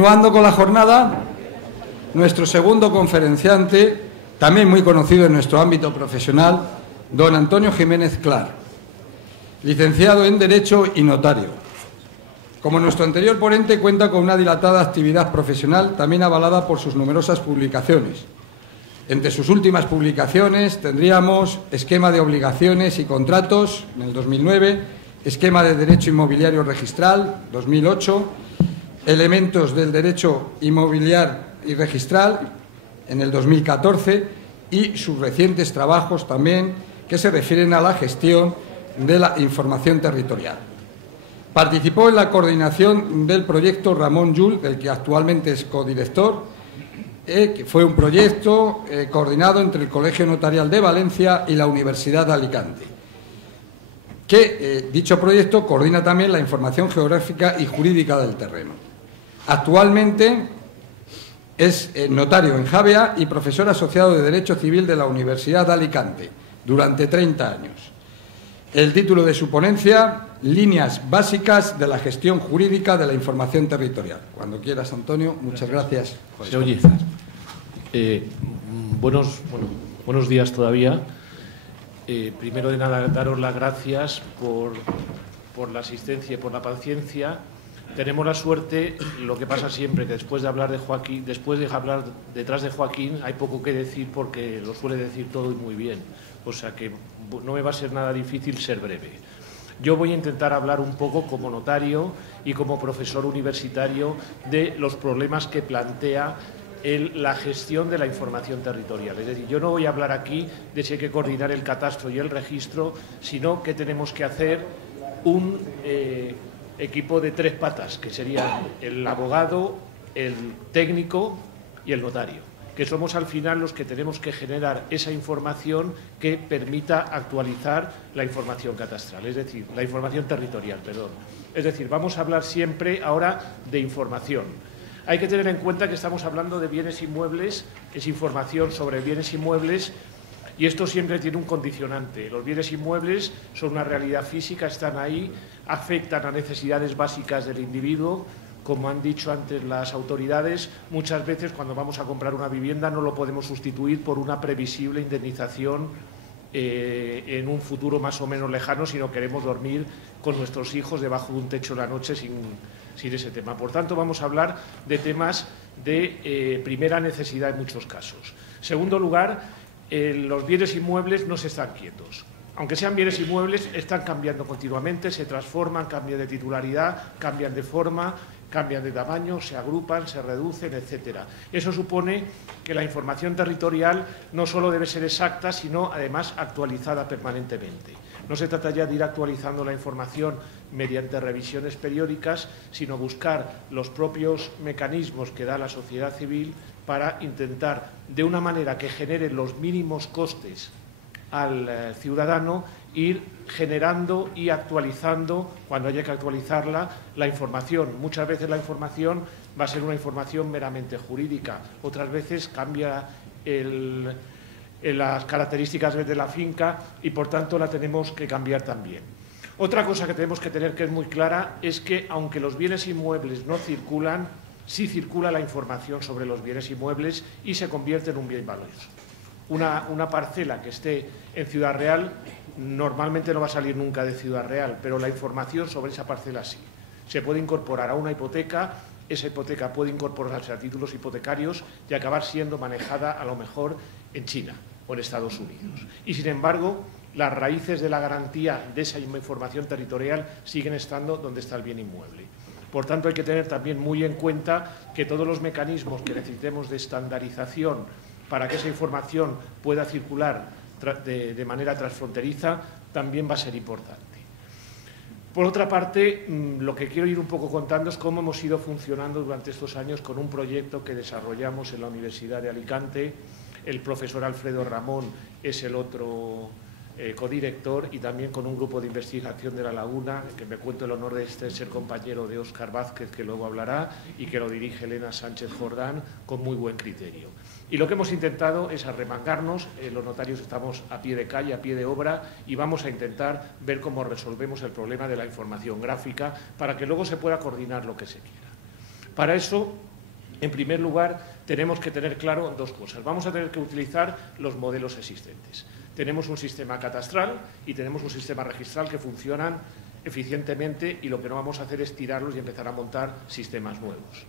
Continuando con la jornada, nuestro segundo conferenciante, también muy conocido en nuestro ámbito profesional, don Antonio Jiménez Clar, licenciado en Derecho y notario. Como nuestro anterior ponente, cuenta con una dilatada actividad profesional, también avalada por sus numerosas publicaciones. Entre sus últimas publicaciones tendríamos Esquema de obligaciones y contratos, en el 2009, Esquema de derecho inmobiliario registral, 2008, Elementos del derecho inmobiliario y registral, en el 2014, y sus recientes trabajos también que se refieren a la gestión de la información territorial. Participó en la coordinación del proyecto Ramón Llull, del que actualmente es codirector, que fue un proyecto coordinado entre el Colegio Notarial de Valencia y la Universidad de Alicante, que dicho proyecto coordina también la información geográfica y jurídica del terreno. Actualmente es notario en Javea y profesor asociado de Derecho Civil de la Universidad de Alicante durante 30 años. El título de su ponencia, Líneas básicas de la gestión jurídica de la información territorial. Cuando quieras, Antonio, muchas gracias. Se oye. Buenos días todavía. Primero de nada, daros las gracias por la asistencia y por la paciencia. Tenemos la suerte, lo que pasa siempre, que después de hablar de Joaquín, detrás de Joaquín, hay poco que decir porque lo suele decir todo y muy bien. O sea que no me va a ser nada difícil ser breve. Yo voy a intentar hablar un poco como notario y como profesor universitario de los problemas que plantea la gestión de la información territorial. Es decir, yo no voy a hablar aquí de si hay que coordinar el catastro y el registro, sino que tenemos que hacer un equipo de tres patas, que serían el abogado, el técnico y el notario, que somos al final los que tenemos que generar esa información que permita actualizar la información catastral, es decir, la información territorial, perdón. Es decir, vamos a hablar siempre ahora de información. Hay que tener en cuenta que estamos hablando de bienes inmuebles, es información sobre bienes inmuebles, y esto siempre tiene un condicionante. Los bienes inmuebles son una realidad física, están ahí, afectan a necesidades básicas del individuo. Como han dicho antes las autoridades, muchas veces cuando vamos a comprar una vivienda no lo podemos sustituir por una previsible indemnización en un futuro más o menos lejano, si no queremos dormir con nuestros hijos debajo de un techo la noche sin ese tema. Por tanto, vamos a hablar de temas de primera necesidad en muchos casos. Segundo lugar, los bienes inmuebles no se están quietos. Aunque sean bienes inmuebles, están cambiando continuamente, se transforman, cambian de titularidad, cambian de forma, cambian de tamaño, se agrupan, se reducen, etcétera. Eso supone que la información territorial no solo debe ser exacta, sino además actualizada permanentemente. No se trata ya de ir actualizando la información mediante revisiones periódicas, sino buscar los propios mecanismos que da la sociedad civil para intentar, de una manera que genere los mínimos costes al ciudadano, ir generando y actualizando, cuando haya que actualizarla, la información. Muchas veces la información va a ser una información meramente jurídica, otras veces cambia las características de la finca y, por tanto, la tenemos que cambiar también. Otra cosa que tenemos que tener que es muy clara es que, aunque los bienes inmuebles no circulan, sí circula la información sobre los bienes inmuebles y se convierte en un bien valioso. Una parcela que esté en Ciudad Real normalmente no va a salir nunca de Ciudad Real, pero la información sobre esa parcela sí. Se puede incorporar a una hipoteca, esa hipoteca puede incorporarse a títulos hipotecarios y acabar siendo manejada a lo mejor en China o en Estados Unidos. Y sin embargo, las raíces de la garantía de esa información territorial siguen estando donde está el bien inmueble. Por tanto, hay que tener también muy en cuenta que todos los mecanismos que necesitemos de estandarización para que esa información pueda circular de manera transfronteriza también va a ser importante. Por otra parte, lo que quiero ir un poco contando es cómo hemos ido funcionando durante estos años con un proyecto que desarrollamos en la Universidad de Alicante. El profesor Alfredo Ramón es el otro codirector, y también con un grupo de investigación de La Laguna, que me cuento el honor de ser compañero de Óscar Vázquez, que luego hablará, y que lo dirige Elena Sánchez Jordán con muy buen criterio. Y lo que hemos intentado es arremangarnos, los notarios estamos a pie de calle, a pie de obra, y vamos a intentar ver cómo resolvemos el problema de la información gráfica para que luego se pueda coordinar lo que se quiera. Para eso En primer lugar, tenemos que tener claro dos cosas. Vamos a tener que utilizar los modelos existentes. Tenemos un sistema catastral y tenemos un sistema registral que funcionan eficientemente, y lo que no vamos a hacer es tirarlos y empezar a montar sistemas nuevos.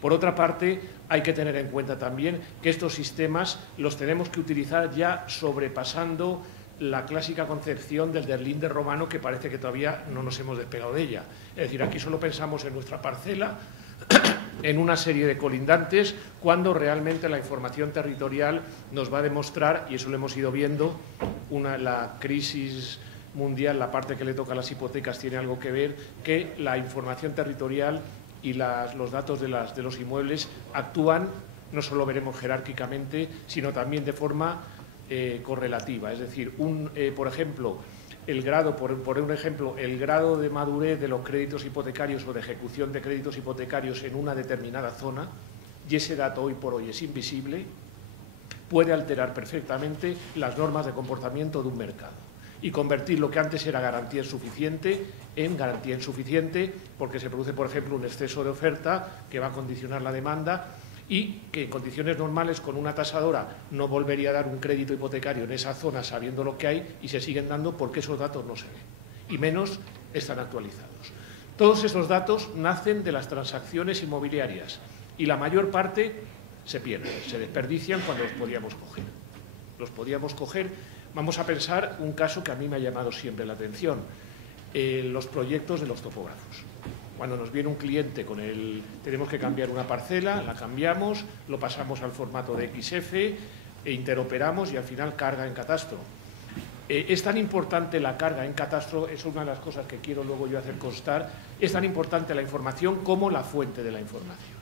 Por otra parte, hay que tener en cuenta también que estos sistemas los tenemos que utilizar ya sobrepasando la clásica concepción del Derlinde romano, que parece que todavía no nos hemos despegado de ella. Es decir, aquí solo pensamos en nuestra parcela, en una serie de colindantes, cuando realmente la información territorial nos va a demostrar, y eso lo hemos ido viendo, la crisis mundial, la parte que le toca a las hipotecas tiene algo que ver, que la información territorial y los datos de los inmuebles actúan, no solo veremos jerárquicamente, sino también de forma correlativa. Es decir, por ejemplo, el grado de madurez de los créditos hipotecarios o de ejecución de créditos hipotecarios en una determinada zona, y ese dato hoy por hoy es invisible, puede alterar perfectamente las normas de comportamiento de un mercado y convertir lo que antes era garantía insuficiente en garantía insuficiente, porque se produce, por ejemplo, un exceso de oferta que va a condicionar la demanda, y que en condiciones normales con una tasadora no volvería a dar un crédito hipotecario en esa zona sabiendo lo que hay, y se siguen dando porque esos datos no se ven, y menos están actualizados. Todos esos datos nacen de las transacciones inmobiliarias y la mayor parte se pierden, se desperdician cuando los podíamos coger. Vamos a pensar un caso que a mí me ha llamado siempre la atención, los proyectos de los topógrafos. Cuando nos viene un cliente tenemos que cambiar una parcela, la cambiamos, lo pasamos al formato de XF, interoperamos y al final carga en catastro. Es tan importante la carga en catastro, es una de las cosas que quiero luego yo hacer constar, es tan importante la información como la fuente de la información.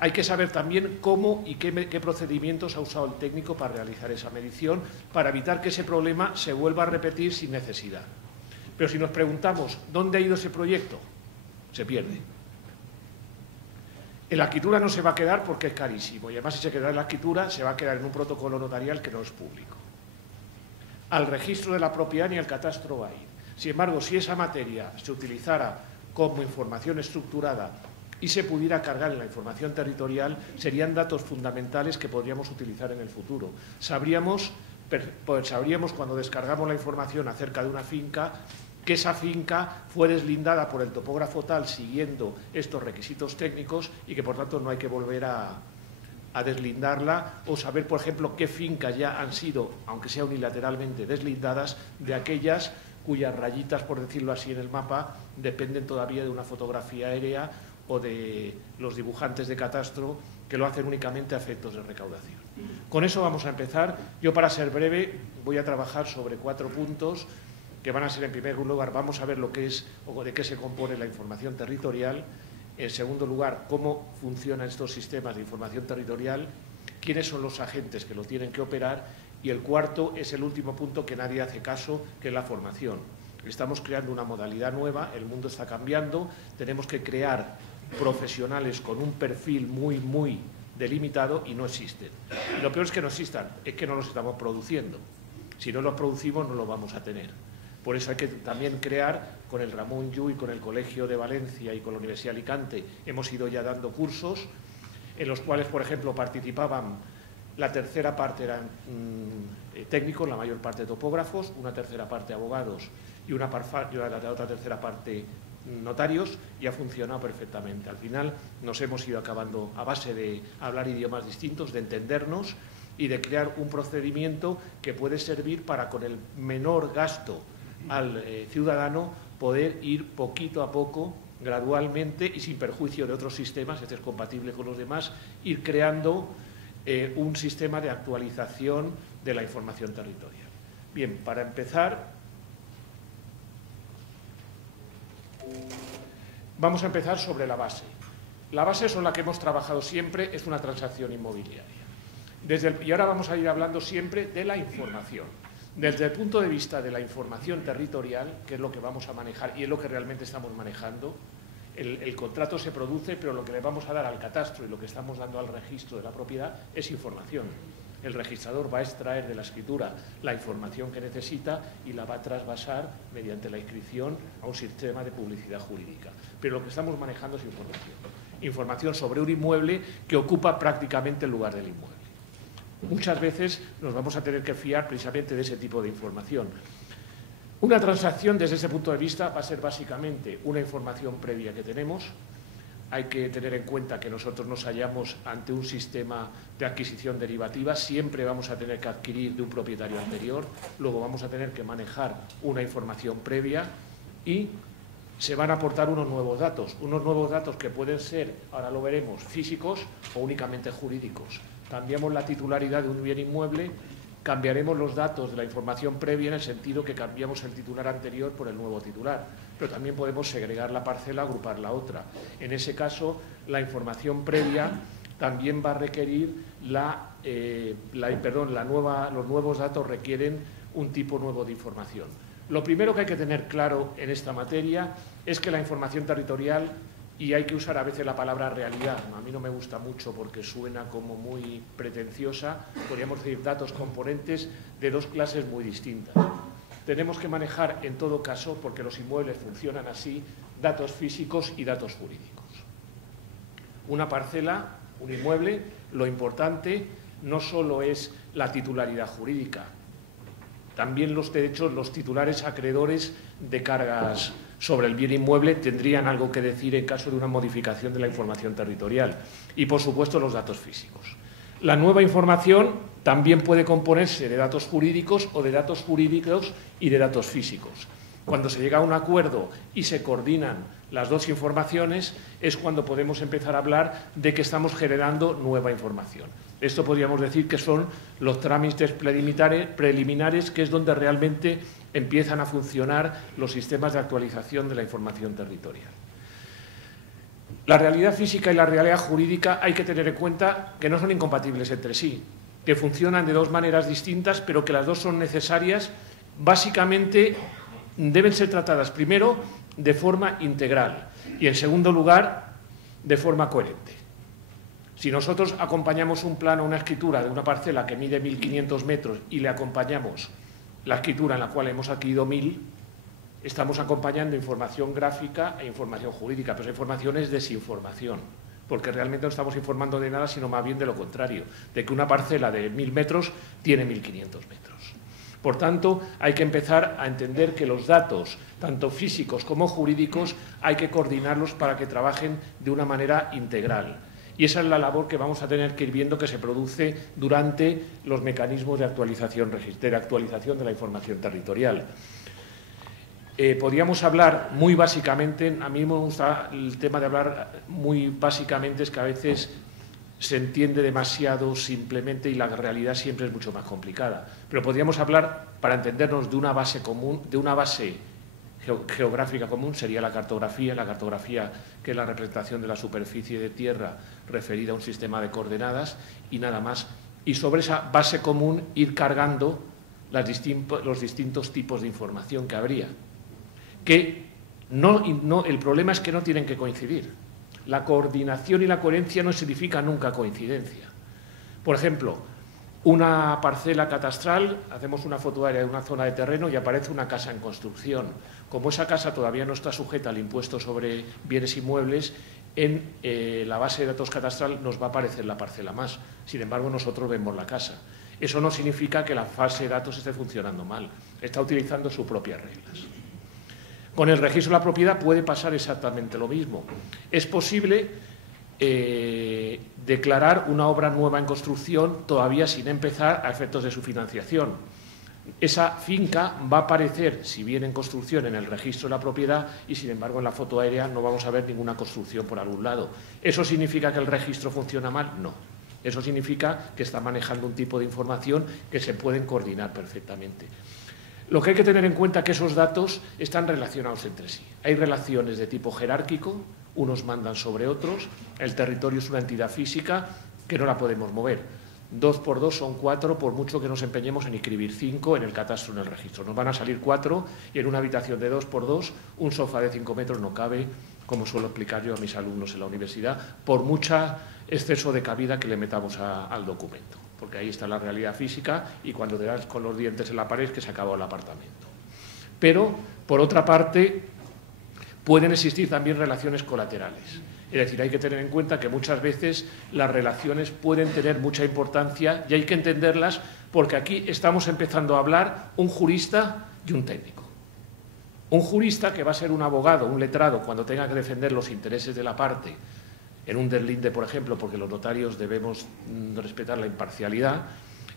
Hay que saber también cómo y qué procedimientos ha usado el técnico para realizar esa medición, para evitar que ese problema se vuelva a repetir sin necesidad. Pero si nos preguntamos ¿dónde ha ido ese proyecto?, se pierde. En la escritura no se va a quedar porque es carísimo, y además si se queda en la escritura se va a quedar en un protocolo notarial que no es público. Al registro de la propiedad ni al catastro va a ir. Sin embargo, si esa materia se utilizara como información estructurada y se pudiera cargar en la información territorial, serían datos fundamentales que podríamos utilizar en el futuro. Sabríamos cuando descargamos la información acerca de una finca, que esa finca fue deslindada por el topógrafo tal siguiendo estos requisitos técnicos, y que por tanto no hay que volver a deslindarla, o saber, por ejemplo, qué fincas ya han sido, aunque sea unilateralmente, deslindadas de aquellas cuyas rayitas, por decirlo así, en el mapa dependen todavía de una fotografía aérea o de los dibujantes de catastro que lo hacen únicamente a efectos de recaudación. Con eso vamos a empezar. Yo, para ser breve, voy a trabajar sobre 4 puntos que van a ser: en primer lugar, vamos a ver lo que es o de qué se compone la información territorial; en segundo lugar, cómo funcionan estos sistemas de información territorial, quiénes son los agentes que lo tienen que operar; y el cuarto es el último punto que nadie hace caso, que es la formación. Estamos creando una modalidad nueva, el mundo está cambiando, tenemos que crear profesionales con un perfil muy delimitado, y no existen. Y lo peor es que no existan, es que no los estamos produciendo. Si no los producimos, no los vamos a tener. Por eso hay que también crear, con el Ramón Llull, con el Colegio de Valencia y con la Universidad de Alicante, hemos ido ya dando cursos en los cuales, por ejemplo, participaban, la tercera parte eran técnicos, la mayor parte topógrafos, una tercera parte abogados y la otra tercera parte notarios, y ha funcionado perfectamente. Al final nos hemos ido acabando a base de hablar idiomas distintos, de entendernos y de crear un procedimiento que puede servir para, con el menor gasto al ciudadano, poder ir poquito a poco, gradualmente y sin perjuicio de otros sistemas, este es compatible con los demás, ir creando un sistema de actualización de la información territorial. Bien, para empezar, vamos a empezar sobre la base. La base sobre la que hemos trabajado siempre es una transacción inmobiliaria. Y ahora vamos a ir hablando siempre de la información. Desde el punto de vista de la información territorial, que es lo que vamos a manejar y es lo que realmente estamos manejando, el contrato se produce, pero lo que le vamos a dar al catastro y lo que estamos dando al registro de la propiedad es información. El registrador va a extraer de la escritura la información que necesita y la va a trasvasar mediante la inscripción a un sistema de publicidad jurídica. Pero lo que estamos manejando es información. información sobre un inmueble que ocupa prácticamente el lugar del inmueble. Muchas veces nos vamos a tener que fiar precisamente de ese tipo de información. Una transacción, desde ese punto de vista, va a ser básicamente una información previa que tenemos. Hay que tener en cuenta que nosotros nos hallamos ante un sistema de adquisición derivativa. Siempre vamos a tener que adquirir de un propietario anterior, luego vamos a tener que manejar una información previa y se van a aportar unos nuevos datos que pueden ser, ahora lo veremos, físicos o únicamente jurídicos. Cambiamos la titularidad de un bien inmueble, cambiaremos los datos de la información previa en el sentido que cambiamos el titular anterior por el nuevo titular, pero también podemos segregar la parcela, agrupar la otra. En ese caso, la información previa también va a requerir los nuevos datos requieren un tipo nuevo de información. Lo primero que hay que tener claro en esta materia es que la información territorial, y hay que usar a veces la palabra realidad, a mí no me gusta mucho porque suena como muy pretenciosa, podríamos decir datos componentes de dos clases muy distintas. Tenemos que manejar en todo caso, porque los inmuebles funcionan así, datos físicos y datos jurídicos. Una parcela, un inmueble, lo importante no solo es la titularidad jurídica, también los derechos, los titulares acreedores de cargas sobre el bien inmueble tendrían algo que decir en caso de una modificación de la información territorial y, por supuesto, los datos físicos. La nueva información también puede componerse de datos jurídicos o de datos jurídicos y de datos físicos. Cuando se llega a un acuerdo y se coordinan las dos informaciones es cuando podemos empezar a hablar de que estamos generando nueva información. Esto podríamos decir que son los trámites preliminares, que es donde realmente empiezan a funcionar los sistemas de actualización de la información territorial. La realidad física y la realidad jurídica hay que tener en cuenta que no son incompatibles entre sí, que funcionan de dos maneras distintas, pero que las dos son necesarias. Básicamente deben ser tratadas primero de forma integral y, en segundo lugar, de forma coherente. Si nosotros acompañamos un plano, una escritura de una parcela que mide 1.500 metros y le acompañamos la escritura en la cual hemos adquirido 1.000, estamos acompañando información gráfica e información jurídica, pero esa información es desinformación, porque realmente no estamos informando de nada, sino más bien de lo contrario, de que una parcela de 1.000 metros tiene 1.500 metros. Por tanto, hay que empezar a entender que los datos, tanto físicos como jurídicos, hay que coordinarlos para que trabajen de una manera integral. Y esa es la labor que vamos a tener que ir viendo que se produce durante los mecanismos de actualización de la información territorial. Podríamos hablar muy básicamente, a mí me gusta el tema de hablar muy básicamente, es que a veces se entiende demasiado simplemente y la realidad siempre es mucho más complicada. Pero podríamos hablar, para entendernos, de una base común, de una base geográfica común, sería la cartografía que es la representación de la superficie de tierra referida a un sistema de coordenadas y nada más. Y sobre esa base común ir cargando los distintos tipos de información que habría. El problema es que no tienen que coincidir. La coordinación y la coherencia no significa nunca coincidencia. Por ejemplo, una parcela catastral, hacemos una foto aérea de una zona de terreno y aparece una casa en construcción. Como esa casa todavía no está sujeta al impuesto sobre bienes inmuebles, en la base de datos catastral nos va a aparecer la parcela más. Sin embargo, nosotros vemos la casa. Eso no significa que la base de datos esté funcionando mal. Está utilizando sus propias reglas. Con el registro de la propiedad puede pasar exactamente lo mismo. Es posible declarar una obra nueva en construcción todavía sin empezar a efectos de su financiación. Esa finca va a aparecer, si bien en construcción, en el registro de la propiedad y, sin embargo, en la foto aérea no vamos a ver ninguna construcción por algún lado. ¿Eso significa que el registro funciona mal? No. Eso significa que está manejando un tipo de información que se pueden coordinar perfectamente. Lo que hay que tener en cuenta es que esos datos están relacionados entre sí. Hay relaciones de tipo jerárquico, unos mandan sobre otros, el territorio es una entidad física que no la podemos mover. 2 por 2 son 4, por mucho que nos empeñemos en inscribir 5 en el catastro, en el registro. Nos van a salir 4 y en una habitación de 2 por 2 un sofá de 5 metros no cabe, como suelo explicar yo a mis alumnos en la universidad, por mucho exceso de cabida que le metamos al documento. Porque ahí está la realidad física y cuando te das con los dientes en la pared que se acabó el apartamento. Pero, por otra parte, pueden existir también relaciones colaterales. Es decir, hay que tener en cuenta que muchas veces las relaciones pueden tener mucha importancia y hay que entenderlas porque aquí estamos empezando a hablar un jurista y un técnico. Un jurista que va a ser un abogado, un letrado, cuando tenga que defender los intereses de la parte, en un deslinde, por ejemplo, porque los notarios debemos respetar la imparcialidad,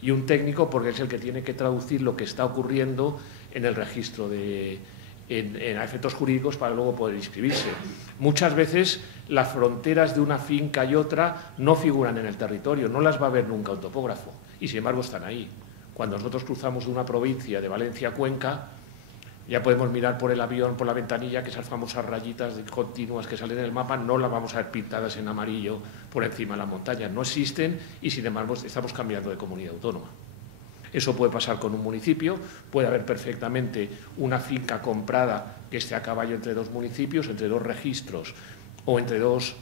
y un técnico porque es el que tiene que traducir lo que está ocurriendo en el registro en efectos jurídicos para luego poder inscribirse. Muchas veces las fronteras de una finca y otra no figuran en el territorio, no las va a ver nunca un topógrafo, y sin embargo están ahí. Cuando nosotros cruzamos de una provincia de Valencia a Cuenca, ya podemos mirar por el avión, por la ventanilla, que esas famosas rayitas continuas que salen en el mapa no las vamos a ver pintadas en amarillo por encima de las montañas. No existen y, sin embargo, estamos cambiando de comunidad autónoma. Eso puede pasar con un municipio, puede haber perfectamente una finca comprada que esté a caballo entre dos municipios, entre dos registros o entre dos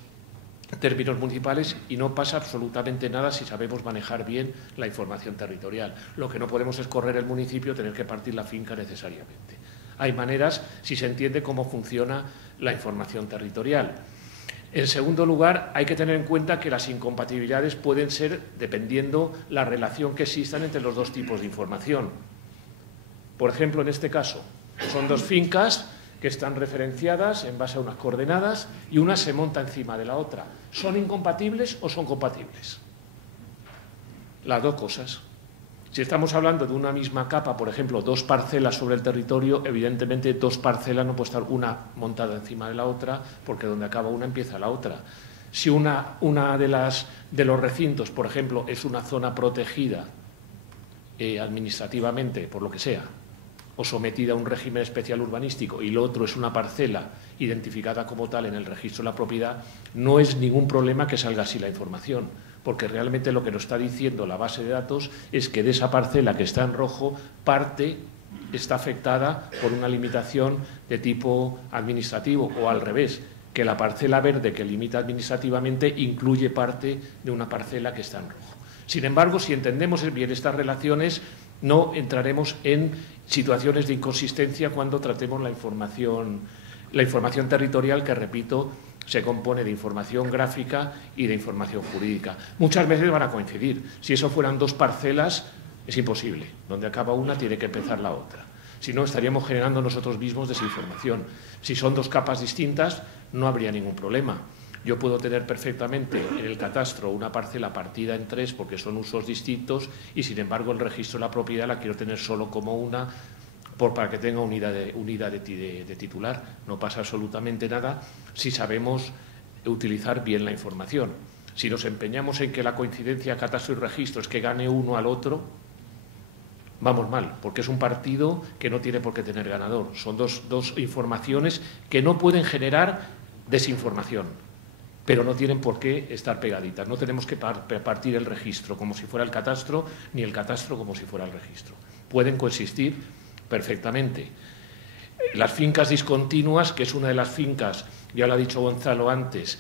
términos municipales y no pasa absolutamente nada si sabemos manejar bien la información territorial. Lo que no podemos es correr el municipio, tener que partir la finca necesariamente. Hay maneras si se entiende cómo funciona la información territorial. En segundo lugar, hay que tener en cuenta que las incompatibilidades pueden ser dependiendo la relación que existan entre los dos tipos de información. Por ejemplo, en este caso, son dos fincas que están referenciadas en base a unas coordenadas y una se monta encima de la otra. ¿Son incompatibles o son compatibles? Las dos cosas. Si estamos hablando de una misma capa, por ejemplo, dos parcelas sobre el territorio, evidentemente dos parcelas no puede estar una montada encima de la otra, porque donde acaba una empieza la otra. Si una de los recintos, por ejemplo, es una zona protegida administrativamente, por lo que sea, o sometida a un régimen especial urbanístico, y lo otro es una parcela identificada como tal en el registro de la propiedad, no es ningún problema que salga así la información, porque realmente lo que nos está diciendo la base de datos es que de esa parcela que está en rojo, parte está afectada por una limitación de tipo administrativo, o al revés, que la parcela verde que limita administrativamente incluye parte de una parcela que está en rojo. Sin embargo, si entendemos bien estas relaciones, no entraremos en situaciones de inconsistencia cuando tratemos la información territorial, que, repito, se compone de información gráfica y de información jurídica. Muchas veces van a coincidir. Si eso fueran dos parcelas, es imposible. Donde acaba una tiene que empezar la otra. Si no, estaríamos generando nosotros mismos desinformación. Si son dos capas distintas, no habría ningún problema. Yo puedo tener perfectamente en el catastro una parcela partida en tres porque son usos distintos y, sin embargo, el registro de la propiedad la quiero tener solo como una para que tenga unidad de titular. No pasa absolutamente nada si sabemos utilizar bien la información. Si nos empeñamos en que la coincidencia catastro y registro es que gane uno al otro, vamos mal, porque es un partido que no tiene por qué tener ganador. Son dos informaciones que no pueden generar desinformación, pero no tienen por qué estar pegaditas. No tenemos que partir el registro como si fuera el catastro, ni el catastro como si fuera el registro. Pueden coexistir perfectamente. Las fincas discontinuas, que es una de las fincas, ya lo ha dicho Gonzalo antes,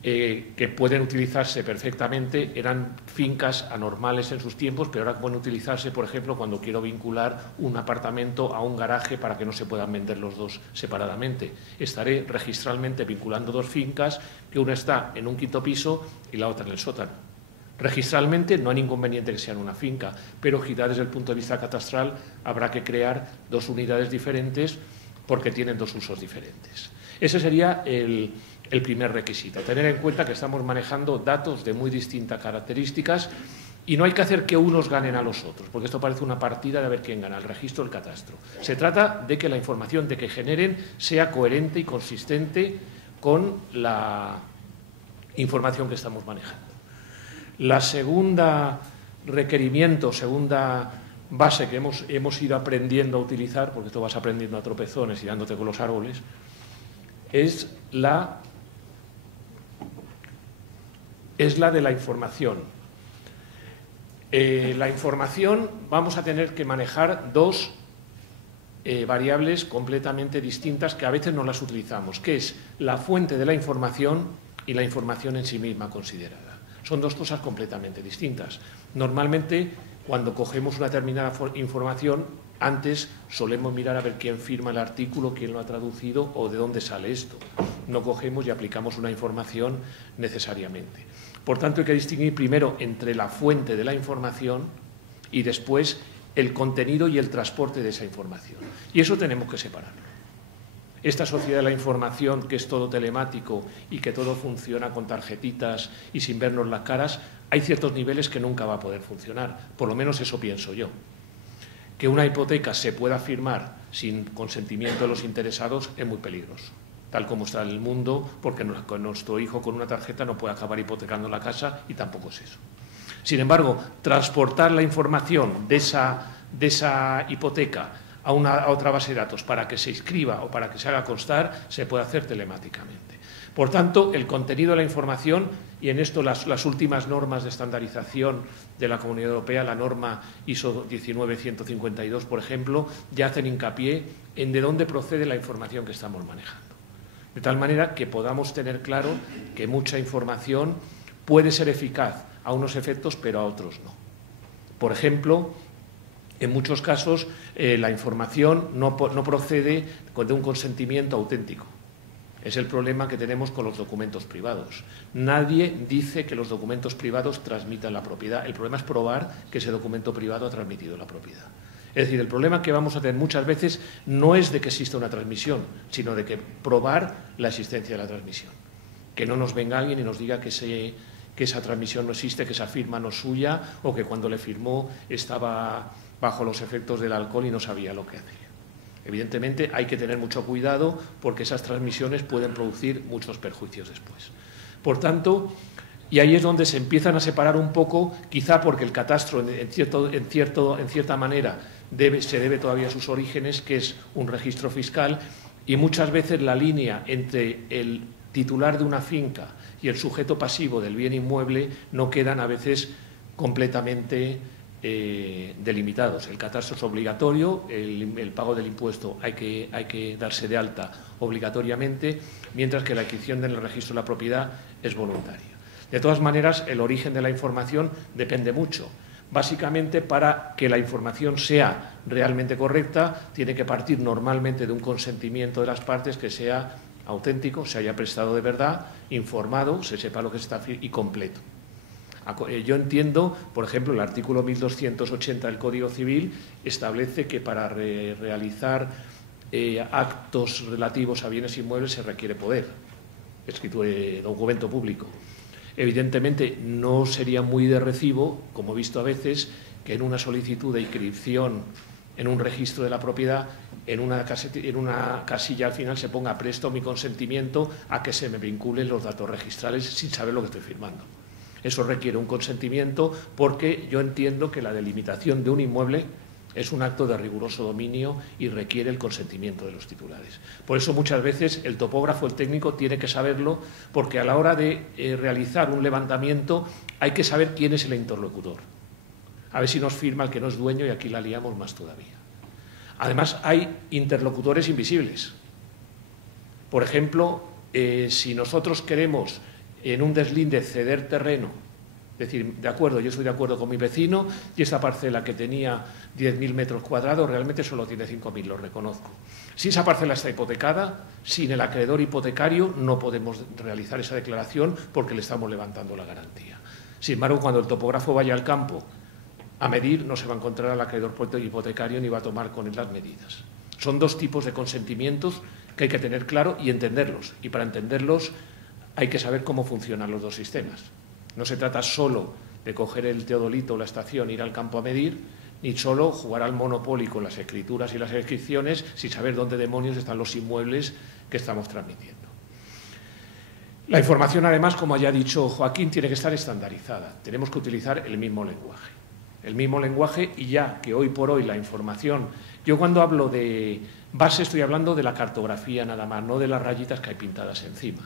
que pueden utilizarse perfectamente, eran fincas anormales en sus tiempos, pero ahora pueden utilizarse, por ejemplo, cuando quiero vincular un apartamento a un garaje para que no se puedan vender los dos separadamente. Estaré registralmente vinculando dos fincas, que una está en un quinto piso y la otra en el sótano. Registralmente no hay inconveniente que sean una finca, pero quizá desde el punto de vista catastral habrá que crear dos unidades diferentes porque tienen dos usos diferentes. Ese sería el primer requisito, tener en cuenta que estamos manejando datos de muy distintas características y no hay que hacer que unos ganen a los otros, porque esto parece una partida de ver quién gana, el registro o el catastro. Se trata de que la información que generen sea coherente y consistente con la información que estamos manejando. La segunda requerimiento, segunda base que hemos ido aprendiendo a utilizar, porque esto vas aprendiendo a tropezones y dándote con los árboles, es la de la información. La información vamos a tener que manejar dos variables completamente distintas que a veces no las utilizamos, que es la fuente de la información y la información en sí misma considerada. Son dos cosas completamente distintas. Normalmente, cuando cogemos una determinada información, Antes solemos mirar a ver quién firma el artículo, quién lo ha traducido o de dónde sale esto. No cogemos y aplicamos una información necesariamente. Por tanto, hay que distinguir primero entre la fuente de la información y después el contenido y el transporte de esa información. Y eso tenemos que separarlo. Esta sociedad de la información, que es todo telemático y que todo funciona con tarjetitas y sin vernos las caras, hay ciertos niveles que nunca va a poder funcionar. Por lo menos eso pienso yo. Que una hipoteca se pueda firmar sin consentimiento de los interesados es muy peligroso, tal como está el mundo, porque nuestro hijo con una tarjeta no puede acabar hipotecando la casa y tampoco es eso. Sin embargo, transportar la información de esa hipoteca a otra base de datos para que se inscriba o para que se haga constar, se puede hacer telemáticamente. Por tanto, el contenido de la información, y en esto las últimas normas de estandarización de la Comunidad Europea, la norma ISO 19152, por ejemplo, ya hacen hincapié en de dónde procede la información que estamos manejando. De tal manera que podamos tener claro que mucha información puede ser eficaz a unos efectos, pero a otros no. Por ejemplo, en muchos casos la información no procede de un consentimiento auténtico. Es el problema que tenemos con los documentos privados. Nadie dice que los documentos privados transmitan la propiedad. El problema es probar que ese documento privado ha transmitido la propiedad. Es decir, el problema que vamos a tener muchas veces no es de que exista una transmisión, sino de que probar la existencia de la transmisión. Que no nos venga alguien y nos diga que esa transmisión no existe, que esa firma no es suya o que cuando le firmó estaba bajo los efectos del alcohol y no sabía lo que hacía. Evidentemente hay que tener mucho cuidado porque esas transmisiones pueden producir muchos perjuicios después. Por tanto, y ahí es donde se empiezan a separar un poco, quizá porque el catastro en cierta manera se debe todavía a sus orígenes, que es un registro fiscal, y muchas veces la línea entre el titular de una finca y el sujeto pasivo del bien inmueble no quedan a veces completamente delimitados. El catastro es obligatorio, el pago del impuesto hay que darse de alta obligatoriamente, mientras que la adquisición del registro de la propiedad es voluntaria. De todas maneras, el origen de la información depende mucho. Básicamente, para que la información sea realmente correcta, tiene que partir normalmente de un consentimiento de las partes que sea auténtico, se haya prestado de verdad, informado, se sepa lo que se está y completo. Yo entiendo, por ejemplo, el artículo 1280 del Código Civil establece que para realizar actos relativos a bienes inmuebles se requiere poder, documento público. Evidentemente, no sería muy de recibo, como he visto a veces, que en una solicitud de inscripción en un registro de la propiedad, en una casilla al final se ponga presto mi consentimiento a que se me vinculen los datos registrales sin saber lo que estoy firmando. Eso requiere un consentimiento porque yo entiendo que la delimitación de un inmueble es un acto de riguroso dominio y requiere el consentimiento de los titulares. Por eso muchas veces el topógrafo, el técnico, tiene que saberlo porque a la hora de realizar un levantamiento hay que saber quién es el interlocutor. A ver si nos firma el que no es dueño y aquí la liamos más todavía. Además, hay interlocutores invisibles. Por ejemplo, si nosotros queremos en un deslinde ceder terreno, es decir, de acuerdo, yo estoy de acuerdo con mi vecino y esta parcela que tenía 10.000 metros cuadrados realmente solo tiene 5.000, lo reconozco. Si esa parcela está hipotecada, sin el acreedor hipotecario no podemos realizar esa declaración porque le estamos levantando la garantía. Sin embargo, cuando el topógrafo vaya al campo a medir, no se va a encontrar al acreedor hipotecario ni va a tomar con él las medidas. Son dos tipos de consentimientos que hay que tener claro y entenderlos. Y para entenderlos hay que saber cómo funcionan los dos sistemas. No se trata solo de coger el teodolito o la estación, ir al campo a medir, ni solo jugar al Monopoly con las escrituras y las inscripciones sin saber dónde demonios están los inmuebles que estamos transmitiendo. La información, además, como ya ha dicho Joaquín, tiene que estar estandarizada. Tenemos que utilizar el mismo lenguaje. El mismo lenguaje y ya que hoy por hoy la información... Yo cuando hablo de base estoy hablando de la cartografía nada más, no de las rayitas que hay pintadas encima.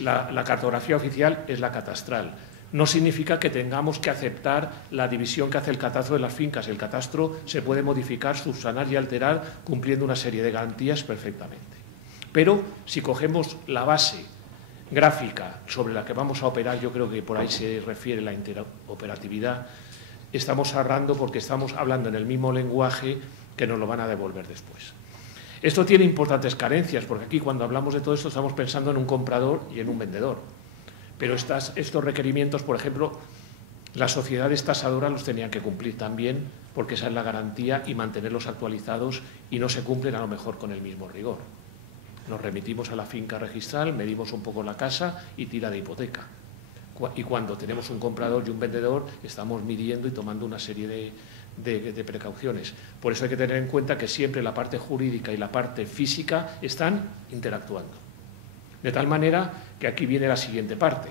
La cartografía oficial es la catastral. No significa que tengamos que aceptar la división que hace el catastro de las fincas. El catastro se puede modificar, subsanar y alterar cumpliendo una serie de garantías perfectamente. Pero si cogemos la base gráfica sobre la que vamos a operar, yo creo que por ahí se refiere la interoperatividad, estamos ahorrando porque estamos hablando en el mismo lenguaje que nos lo van a devolver después. Esto tiene importantes carencias, porque aquí cuando hablamos de todo esto estamos pensando en un comprador y en un vendedor. Pero estos requerimientos, por ejemplo, las sociedades tasadoras los tenían que cumplir también, porque esa es la garantía, y mantenerlos actualizados, y no se cumplen a lo mejor con el mismo rigor. Nos remitimos a la finca registral, medimos un poco la casa y tira de hipoteca. Y cuando tenemos un comprador y un vendedor, estamos midiendo y tomando una serie de precauciones. Por eso hay que tener en cuenta que siempre la parte jurídica y la parte física están interactuando. De tal manera que aquí viene la siguiente parte.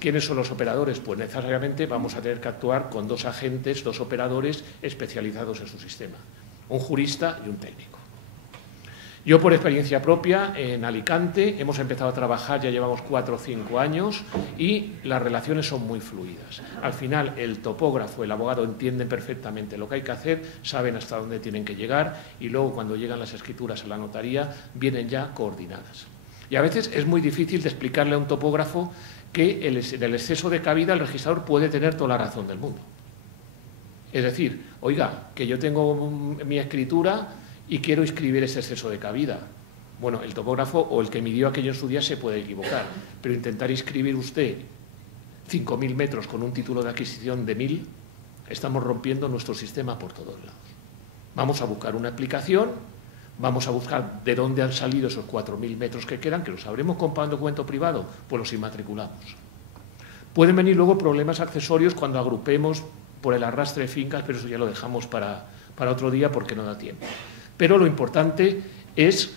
¿Quiénes son los operadores? Pues necesariamente vamos a tener que actuar con dos agentes, dos operadores especializados en su sistema, un jurista y un técnico. Yo, por experiencia propia, en Alicante hemos empezado a trabajar, ya llevamos 4 o 5 años, y las relaciones son muy fluidas. Al final, el topógrafo, el abogado entienden perfectamente lo que hay que hacer, saben hasta dónde tienen que llegar, y luego cuando llegan las escrituras a la notaría, vienen ya coordinadas. Y a veces es muy difícil de explicarle a un topógrafo que en el exceso de cabida el registrador puede tener toda la razón del mundo. Es decir, oiga, que yo tengo mi escritura y quiero inscribir ese exceso de cabida. Bueno, el topógrafo o el que midió aquello en su día se puede equivocar, pero intentar inscribir usted 5.000 metros con un título de adquisición de 1.000, estamos rompiendo nuestro sistema por todos lados. Vamos a buscar una explicación, vamos a buscar de dónde han salido esos 4.000 metros que quedan, que los sabremos comprando documento privado, pues los inmatriculamos. Pueden venir luego problemas accesorios cuando agrupemos por el arrastre de fincas, pero eso ya lo dejamos para otro día porque no da tiempo. Pero lo importante es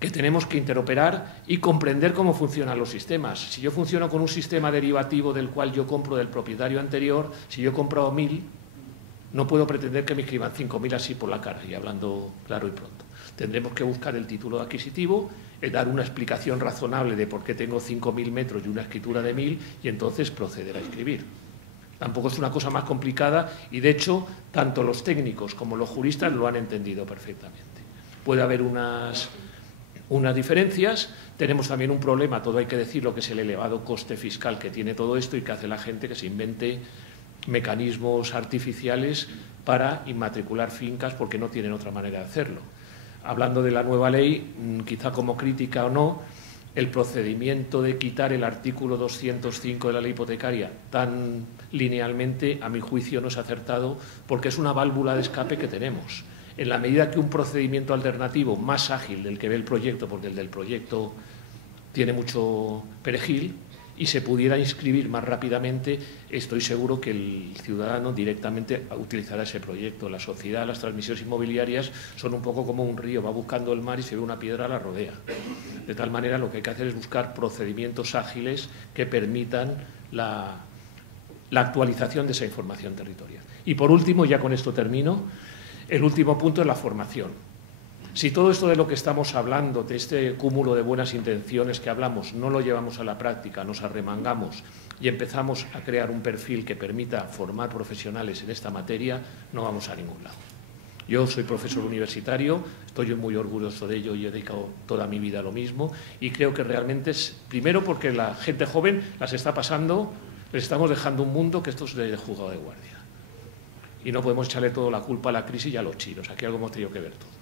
que tenemos que interoperar y comprender cómo funcionan los sistemas. Si yo funciono con un sistema derivativo del cual yo compro del propietario anterior, si yo he comprado 1.000, no puedo pretender que me escriban 5.000 así por la cara, y hablando claro y pronto. Tendremos que buscar el título adquisitivo, dar una explicación razonable de por qué tengo 5.000 metros y una escritura de 1.000, y entonces proceder a escribir. Tampoco es una cosa más complicada y, de hecho, tanto los técnicos como los juristas lo han entendido perfectamente. Puede haber unas diferencias. Tenemos también un problema, todo hay que decirlo, que es el elevado coste fiscal que tiene todo esto y que hace la gente que se invente mecanismos artificiales para inmatricular fincas porque no tienen otra manera de hacerlo. Hablando de la nueva ley, quizá como crítica o no, el procedimiento de quitar el artículo 205 de la ley hipotecaria tan linealmente, a mi juicio, no es acertado porque es una válvula de escape que tenemos. En la medida que un procedimiento alternativo más ágil del que ve el proyecto, porque el del proyecto tiene mucho perejil, y se pudiera inscribir más rápidamente, estoy seguro que el ciudadano directamente utilizará ese proyecto. La sociedad, las transmisiones inmobiliarias son un poco como un río, va buscando el mar y se ve una piedra, la rodea. De tal manera, lo que hay que hacer es buscar procedimientos ágiles que permitan la actualización de esa información territorial. Y por último, ya con esto termino, el último punto es la formación. Si todo esto de lo que estamos hablando, de este cúmulo de buenas intenciones que hablamos, no lo llevamos a la práctica, nos arremangamos y empezamos a crear un perfil que permita formar profesionales en esta materia, no vamos a ningún lado. Yo soy profesor universitario, estoy muy orgulloso de ello y he dedicado toda mi vida a lo mismo, y creo que realmente es, primero porque la gente joven las está pasando, les estamos dejando un mundo que esto es de juzgado de guardia. Y no podemos echarle toda la culpa a la crisis y a los chinos, aquí algo hemos tenido que ver todos.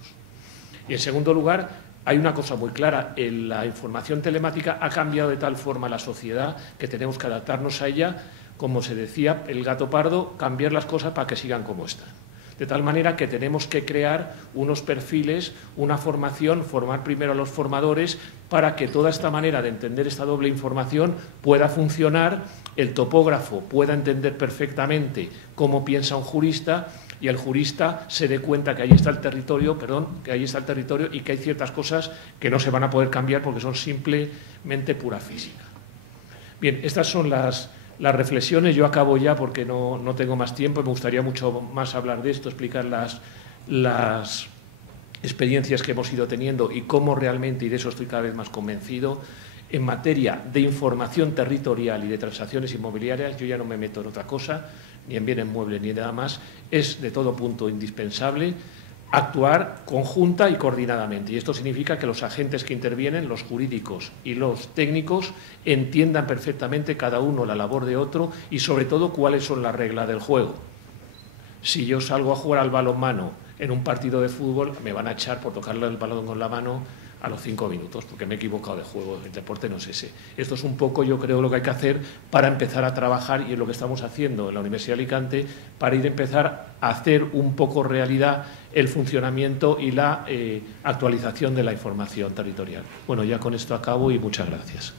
Y en segundo lugar, hay una cosa muy clara, la información telemática ha cambiado de tal forma la sociedad que tenemos que adaptarnos a ella, como se decía, el gato pardo, cambiar las cosas para que sigan como están. De tal manera que tenemos que crear unos perfiles, una formación, formar primero a los formadores para que toda esta manera de entender esta doble información pueda funcionar, el topógrafo pueda entender perfectamente cómo piensa un jurista y el jurista se dé cuenta que ahí está el territorio, y que hay ciertas cosas que no se van a poder cambiar porque son simplemente pura física. Bien, estas son las reflexiones. Yo acabo ya porque no tengo más tiempo y me gustaría mucho más hablar de esto, explicar las experiencias que hemos ido teniendo y cómo realmente, y de eso estoy cada vez más convencido, en materia de información territorial y de transacciones inmobiliarias, yo ya no me meto en otra cosa, ni en bienes muebles ni nada más, es de todo punto indispensable actuar conjunta y coordinadamente. Y esto significa que los agentes que intervienen, los jurídicos y los técnicos, entiendan perfectamente cada uno la labor de otro y, sobre todo, cuáles son las reglas del juego. Si yo salgo a jugar al balonmano en un partido de fútbol, me van a echar por tocarle el balón con la mano a los 5 minutos, porque me he equivocado de juego, el deporte no es ese. Esto es un poco, yo creo, lo que hay que hacer para empezar a trabajar, y es lo que estamos haciendo en la Universidad de Alicante, para empezar a hacer un poco realidad el funcionamiento y la actualización de la información territorial. Bueno, ya con esto acabo y muchas gracias.